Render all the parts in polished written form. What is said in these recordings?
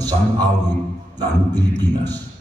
Pambansang Awit ng Pilipinas.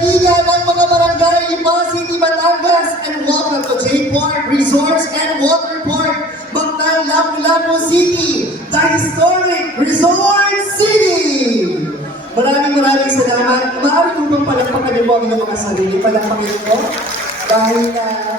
Liga ng mga Barangay Lipa City, Batangas, and welcome to J Park Resorts and Water Park, Bactan, Lapu-Lapu City, the historic Resort City! Maraming salamat. Maaari ko bang palakpakan niyo po ang inyong mga sarili? Palakpakan ko? Dahil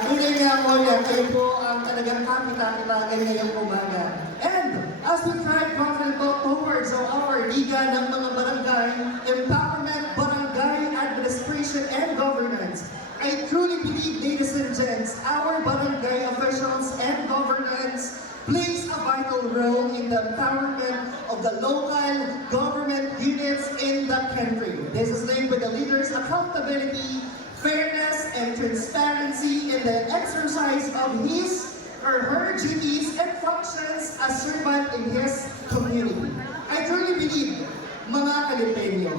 tunay nga ako na kayo po ang talagang kapita-kitagan ngayong umaga. And as we try to go towards our Liga ng mga Barangay, Empowerment, Barangay Administration and Governance, I truly believe, ladies and gents, our barangay officials and governance plays a vital role in the empowerment of the local government units in the country. This is linked with the leaders' accountability, fairness, and transparency in the exercise of his or her duties and functions as servant in his community. I truly believe, mga Kalipenyo,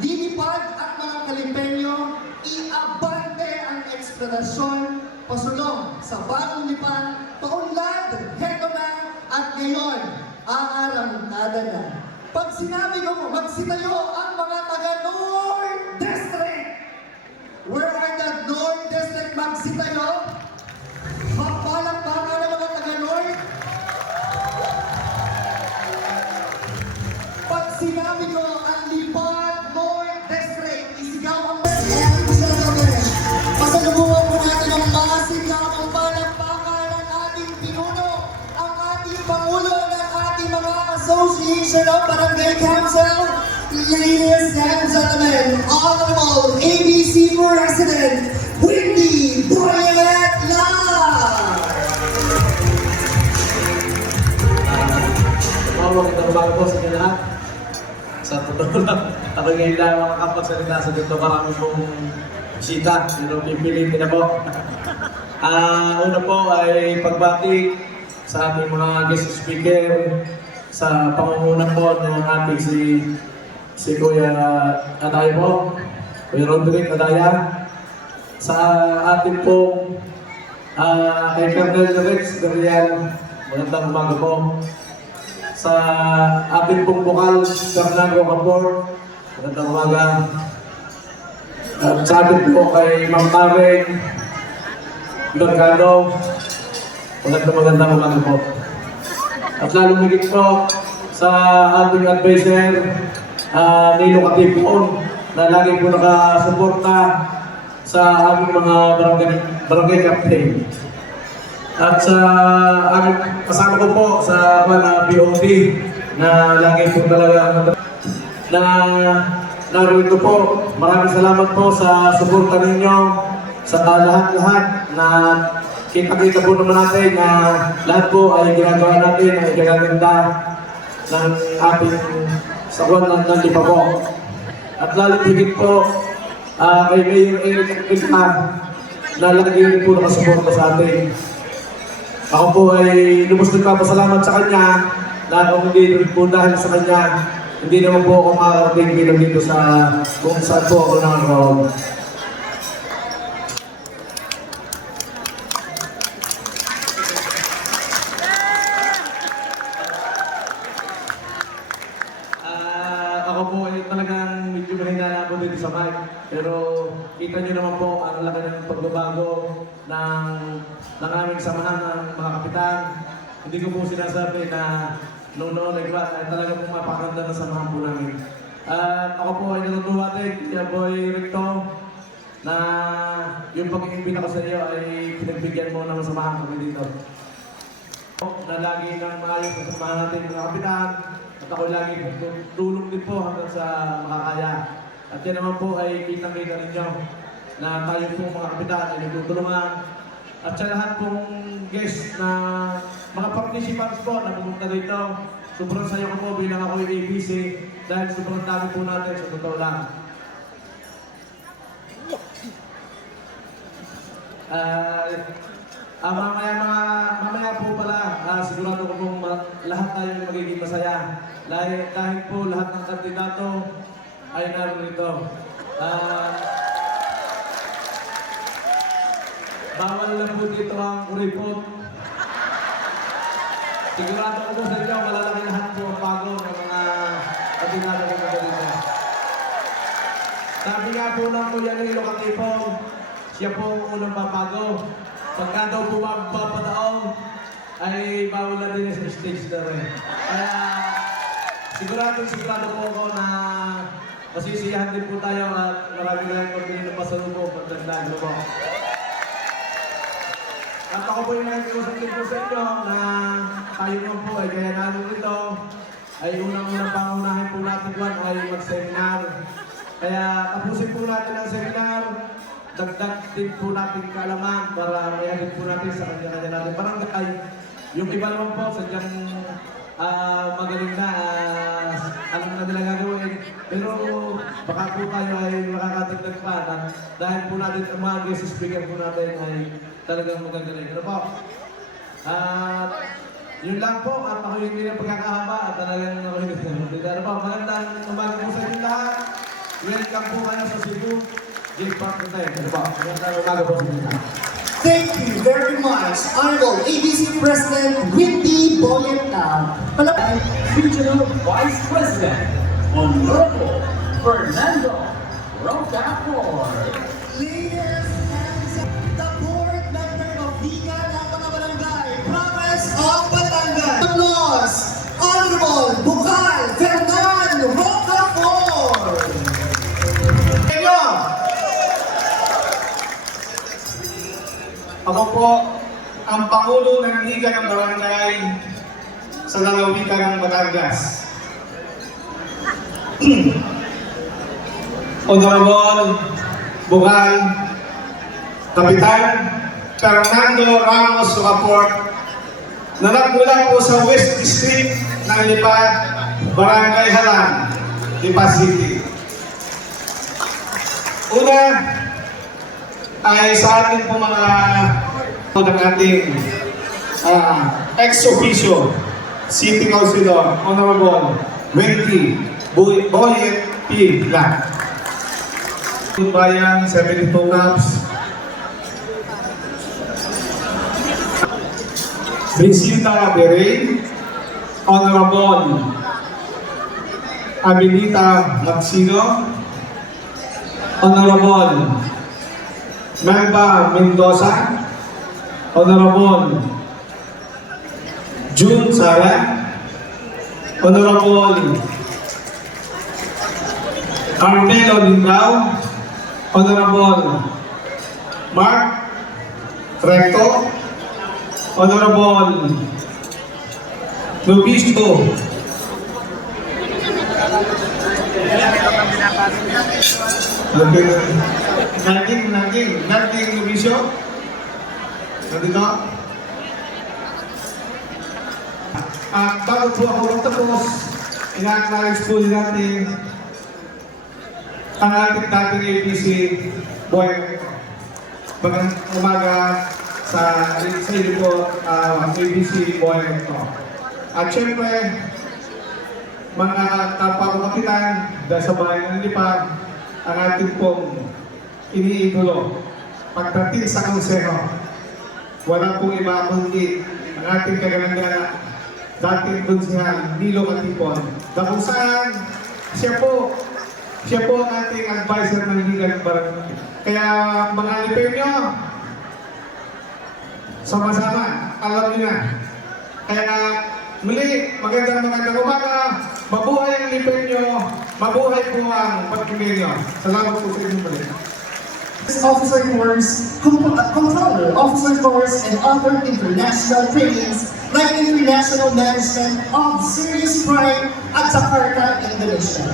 lilipad at mga Kalipenyo, iabante ang eksploitasyon, pasulong sa bagong lipan, paunlad, heto na, at ngayon, aarangkada na. Pag sinabi ko, magsitayo ang mga taga-North District. Where are the North District magsitayo? Magpalakpakan ng mga taga-North. Pag sinabi ko, ang Lipan North District, isigaw ang and gentlemen, pasalubungan po natin ang masigawang palakpakan ng ating pinuno, ang ating pangulo ng ating mga Association of Barangay Council. Ladies and gentlemen, Honorable ABC President, Wendy Boyet Lam! Magandang umaga po sa inyo lahat. Sa totoo lang, ako ngayon lang makakapagsalita sa dito. Marami pong bisita, pero pipilitin na po. Una po ay pagbati sa ating mga guest speaker, sa pangunguna po ng ating si Kuya Adaya po, Kuya Roderick Adaya, sa ating pong kay Colonel Rex Darian, magandang umaga po. Sa ating pong bukal, Fernando Capor, magandang umaga. Sa ating po kay Ma'am Karen Mercado, magandang umaga po. At lalong higit po sa ating advisor, Nilo Katipon, na lagi po nakasuporta sa aming mga barangay captain. At sa aming kasama ko po sa mga BOD na lagi po talaga na narito po. Maraming salamat po sa suporta ninyo sa lahat-lahat na kita-kita po naman natin na lahat po ay ginagawa natin ay gaganda ng ating sawan ng Lipa po. At lalo higit po kay Mayor Eric Pigma na lagi rin po nakasuporta sa atin. Ako po ay lubos ng papasalamat sa kanya na kung hindi rin po dahil sa kanya, hindi naman po ako makarating bilang dito sa kung saan po ako nangaroon. Ako po ay talagang medyo mahina po dito sa mic. Pero kita nyo naman po ang laki ng pagbabago ng aming samahan ng mga kapitan. Hindi ko po sinasabi na nung noon ay talaga pong mapakaganda ng samahan po namin. At ako po ay natutuwa din, Kuya Boy Recto, na yung pag-iimbita ko sa iyo ay pinagbigyan mo ng samahan kami dito. Na lagi nang maayos ang samahan natin mga kapitan, at ako lagi tulong din po hanggang sa makakaya. At yan naman po ay kitang-kita ninyo na tayo po mga kapitan ay nagtutulungan. At sa lahat pong guests na mga participants po na pumunta dito, sobrang saya ko po bilang ako yung ABC dahil sobrang dami po natin sa totoo lang. Mamaya po pala, sigurado ko pong lahat tayo magiging masaya. Dahil po lahat ng kandidato ay naroon dito. Bawal na po dito ang kuripot. Sigurado ko po sa inyo, malalaki lahat po ang bago ng mga kandidato ko dito. Sabi nga po ng Kuya Nilo Katipong, siya po ang unang babago. Pagka daw bumabapadaong, ay bawal na din sa stage na rin. Kaya sigurado po ako na masisiyahan din po tayo at marami na yung pagpili ng pasalubong pagdagdag po. At ako po yung nakikiusap din po sa inyo na tayo naman po ay kaya namin ito ay unang-unang pangunahin po natin doon ay mag-seminar. Kaya tapusin po natin ang seminar, dagdag din po natin kaalaman para mayahin po natin sa kanya-kanya natin barangay. Yung iba naman po, sadyang magaling na, ano na nila gagawin. Pero baka po tayo ay makakatagdag pa dahil po natin ang mga guest speaker po natin ay talagang magagaling. Ano po? At yun lang po, at ako yung hindi na pagkakahaba at talagang ako yung hindi na po. Magandang umaga po sa inyo lahat. Welcome po kayo sa Cebu. Jake Park na tayo. Ano po? Magandang umaga po sa inyo lahat. Thank you very much, Honorable ABC President Windy Boyeta. Regional Vice President, Honorable Fernando Rocafort. Ladies and the board member of Liga ng mga Barangay, Province of Batangas. Applause, Honorable Bukal Fernando Rocafort. Ako po ang Pangulo ng Liga ng Barangay sa lalawigan ng Batangas. Honorable Bukal, Kapitan Fernando Ramos Rocafort, na nagmula po sa West District ng Lipa, Barangay Halan, Lipa City. Una, ay sa ating po mga ng ating ex-officio City Councilor, Honorable Wendy Boyet P. Black. Bayan, 72 caps. Brisita Berain, Honorable Abilita Magsino, Honorable Melba Mendoza, Honorable June Sara, Honorable Carmelo Lindao, Honorable Mark Recto, Honorable Lubisto Naging Lubisto nandito. Bago po ako magtapos, ina-acknowledge po natin ang ating dating ABC boy. Magandang umaga sa inyo po, ABC boy. At syempre, mga kapwa ko kapitan, dahil sa bahay ng Lipa, ang ating pong iniidolo. Pagdating sa konseho, wala pong iba kundi ang ating kagandang dating konsehan, Nilo Katipon. Na kung saan, siya po ang ating advisor ng Liga ng Barangay. Kaya mga Lipenyo, sama-sama, alam niyo na. Kaya muli, magandang umaga, mabuhay ang Lipenyo, mabuhay po ang Pagpilyo. Salamat po sa inyo muli. Officer Course, Controller, Officer Course, and other international trainings like International Management of Serious Crime at Jakarta, Indonesia.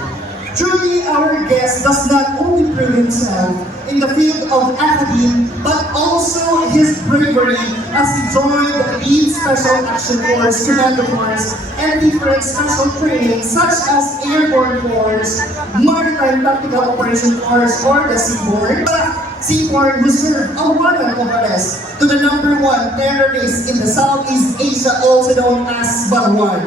Truly, our guest does not only prove himself in the field of academe, but also his bravery as he joined the Elite Special Action Force, Commando Force, and different special trainings such as Airborne Force, Maritime Tactical Operation Force, or the Seaborne. Seaborne who served a warrant of arrest to the #1 terrorist in the Southeast Asia, also known as Balwan.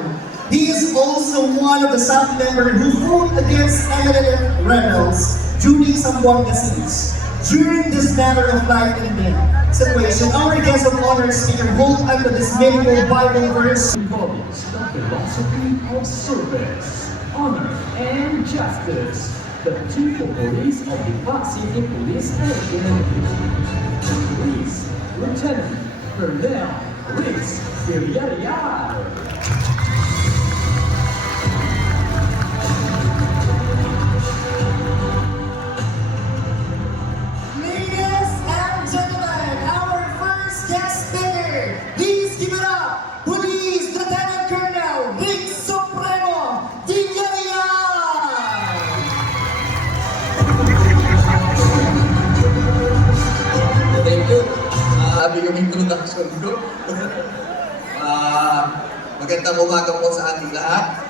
He is also one of the staff members who fought against MNLF rebels during Zamboanga siege. During this matter of life and death situation, our guest of honor speaker hold under this medieval Bible verse. Embodies the philosophy of service, honor, and justice the Chief of Police of the Pasig City Police Station. Police Lieutenant Colonel Riz Villarreal. Ladies and gentlemen, our first guest speaker, please give it up, Police Lieutenant Colonel Rick Supremo Villarreal. Thank you. Sabi yung introduction ko. Magandang umaga po sa ating lahat.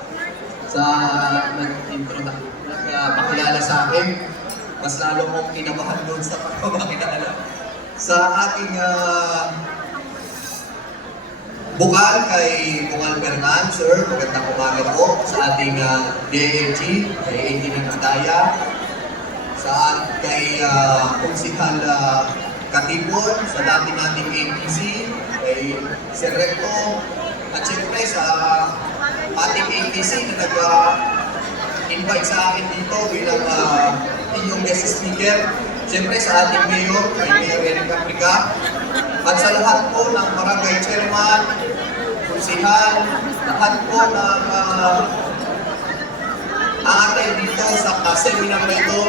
Sa nagpakilala sa akin. Mas lalo kong kinabahan doon sa pagpapakilala. Sa ating bukal kay Bungal Bernan, sir. Magandang umaga po sa ating DAG, kay Engineering Adaya. Sa kay Konsihal Katipon, sa dati nating APC, kay Sir Recto, at syempre sa ating APC na nag-invite sa akin dito bilang inyong guest speaker. Syempre sa ating mayor, kay Mayor Eric Caprica, at sa lahat po ng barangay chairman, konsihal, lahat po ng aattend dito sa seminar na ito.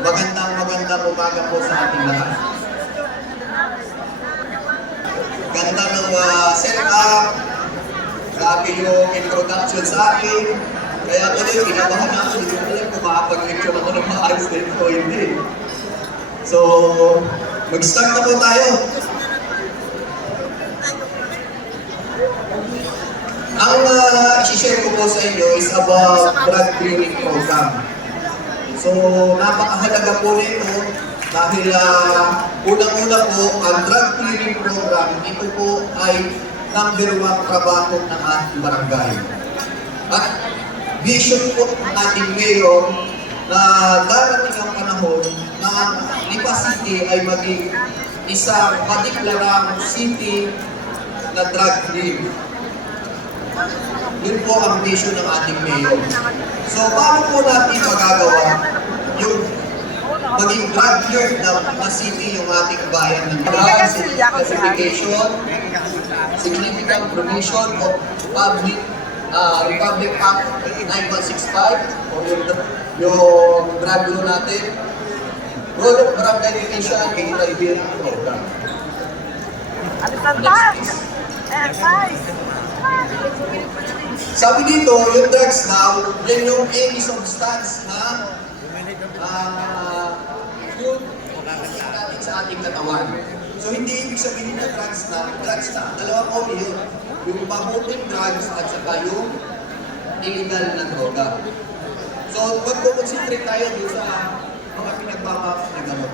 Magandang umaga po sa ating lahat. Ganda ng setup, grabe yung introduction sa akin. Kaya tuloy, kinabahan ako, hindi ko alam kung makapag-lecture ako ng maayos din o hindi. So, mag-start na po tayo. Ang isi-share ko po sa inyo is about drug clearing program. So, napakahalaga po nito dahil unang-una po, ang drug clearing program, ito po ay number 1 trabaho ng ating barangay. At vision po ng ating mayor na darating ang panahon na Lipa City ay maging isang madeklarang city na drug free. Yun po ang vision ng ating mayor. So, paano po natin magagawa yung maging drug free na city yung ating bayan ng classification, significant provision of public Republic Act 9165 o yung drug law natin, role of barangay division in Tribunal program. Sabi dito, yung drugs now, yan yung any substance na food natin sa ating katawan. So hindi ibig sabihin na drugs na. Dalawa po yun. Yung mabuting drugs at saka yung illegal na droga. So magpo-concentrate tayo dito sa mga pinagpapakos na gamot.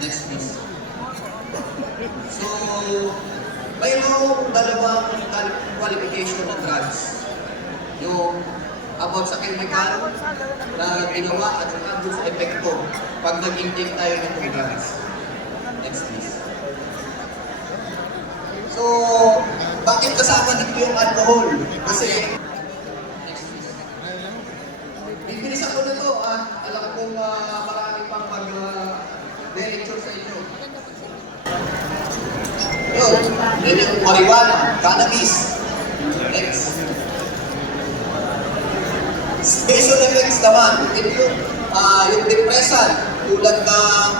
Next please. So, mayroong dalawang qualification ng drugs. Yung about sa chemical na ginawa at saka doon sa epekto pag nag-intake tayo ng drugs. Next please. So, bakit kasama dito yung alcohol? Kasi, next please. Bibilisan ko na to at alam kong marami pang mag-lecture sa inyo. Yun, yun yung marijuana, cannabis. Next. Special effects naman, yung depressant, tulad ng,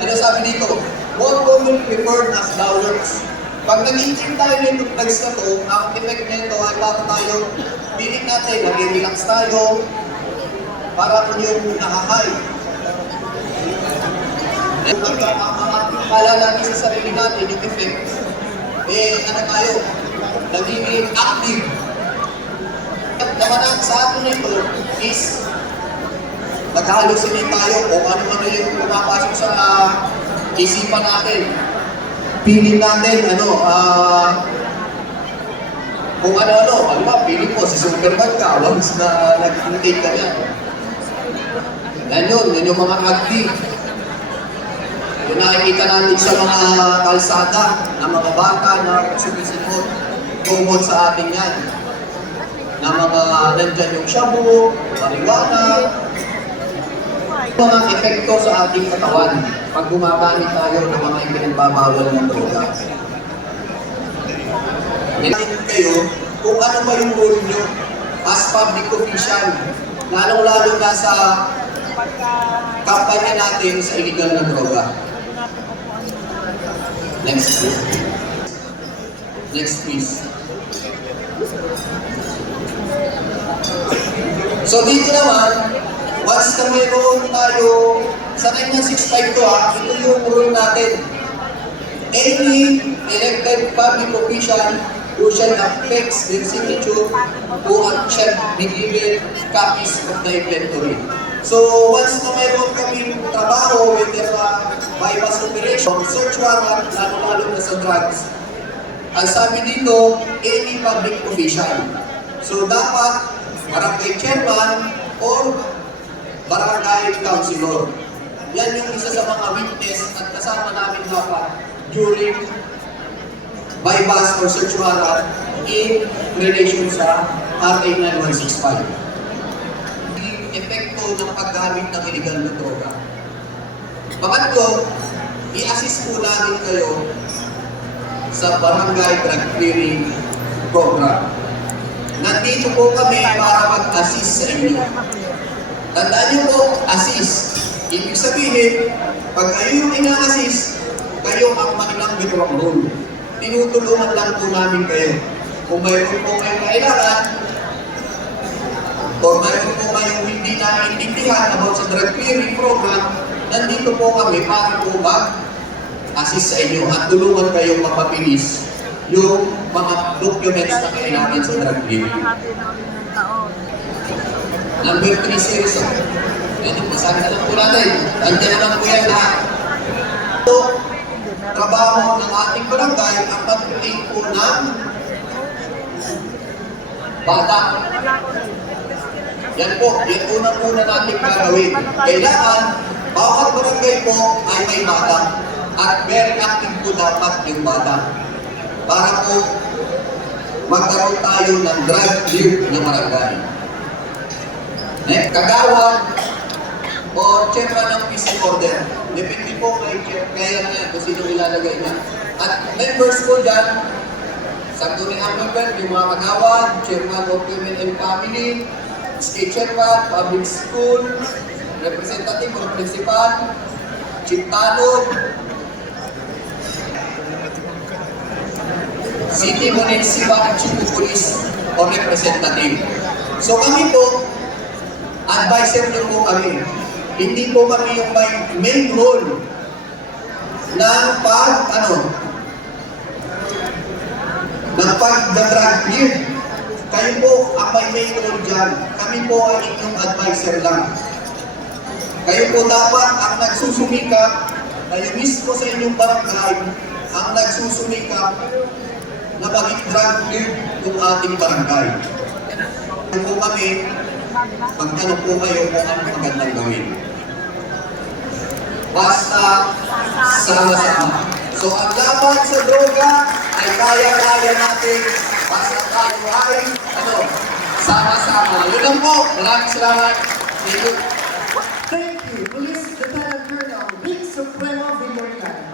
ano sabi dito, more commonly referred as dowlers. Pag nag-intake tayo nito drugs na to, ang effect nito ay para tayo, piling natin, nag-relax tayo, para kung yung nakahay. Kala natin sa sarili natin yung effect, ano tayo, nagiging active. At naman sa atin nito is nag-hallucinate tayo kung ano-ano yung pumapasok sa isipan natin. Feeling natin, kung ano-ano, halimbawa, feeling mo, si Superman ka, once na nag-intake ka niya. Yan yung mga active. Yung nakikita natin sa mga kalsada ng mga bata na sumisikot, tungkol sa atin yan. Na mga nandyan yung shabu, marijuana, mga epekto sa ating katawan pag gumagamit tayo ng mga ipinagbabawal ng droga. Nilangin kayo kung ano ba yung role nyo as public official, lalong-lalo na sa kampanya natin sa illegal na droga. Next please. Next please. So dito naman, once na mayroon tayo, sa 9165 to ito yung rule natin. Any elected public official who shall affix their signature who shall be given copies of the inventory. So once na mayroon kami trabaho with the bypass operation, search warrant, lalo-lalo na sa drugs, ang sabi dito, any public official. So dapat barangay chairman or barangay councilor. Yan yung isa sa mga witness at kasama namin dapat during bypass or search warrant in relation sa RA 9165. Yung epekto ng paggamit ng illegal na droga. Pangatlo, i-assist po namin kayo sa barangay drug clearing program. Nandito po kami para mag-assist sa inyo. Tandaan niyo po, assist. Ibig sabihin, pag kayo yung ina-assist, kayo ang makinang bitawang role. Tinutulungan lang po namin kayo. Kung mayroon po kayong kailangan, o mayroon po kayong hindi naiintindihan about sa drug clearing program, nandito po kami para po mag-assist sa inyo at tulungan kayong mapabilis yung mga documents na kailangan sa drug clearing. Number 3 series. Yan yung masabi na lang po natin. Andiyan naman po yan lahat. So, trabaho ng ating barangay ang pag-create po ng bata. Yan po, yan unang-una natin gagawin. Kailangan, bawat barangay po ay may bata. At very active po dapat yung bata. Para po magkaroon tayo ng drug-cleared na barangay. Kagawad o chairman ng peace order. Depende po kay kaya niya kung sino ilalagay niya. At members po dyan, sangguniang member, yung mga kagawad, chairman of women and family, state chairman, public school, representative or principal, chief tanod, city municipal chief of police or representative. So kami po, advisor nyo po kami. Hindi po kami yung may main role ng pag-drug clear. Kayo po ang may main role dyan. Kami po ay inyong advisor lang. Kayo po dapat ang nagsusumikap, kayo mismo sa inyong barangay, ang nagsusumikap na maging drug clear ng ating barangay. Kaya po kami, magtanong po kayo kung anong magandang gawin. Basta sama-sama. So ang laban sa droga ay kaya-kaya natin basta tayo ay sama-sama. Yun lang po. Maraming salamat. Thank you. Thank you, Police Lieutenant Colonel Vic Supremo Villarreal.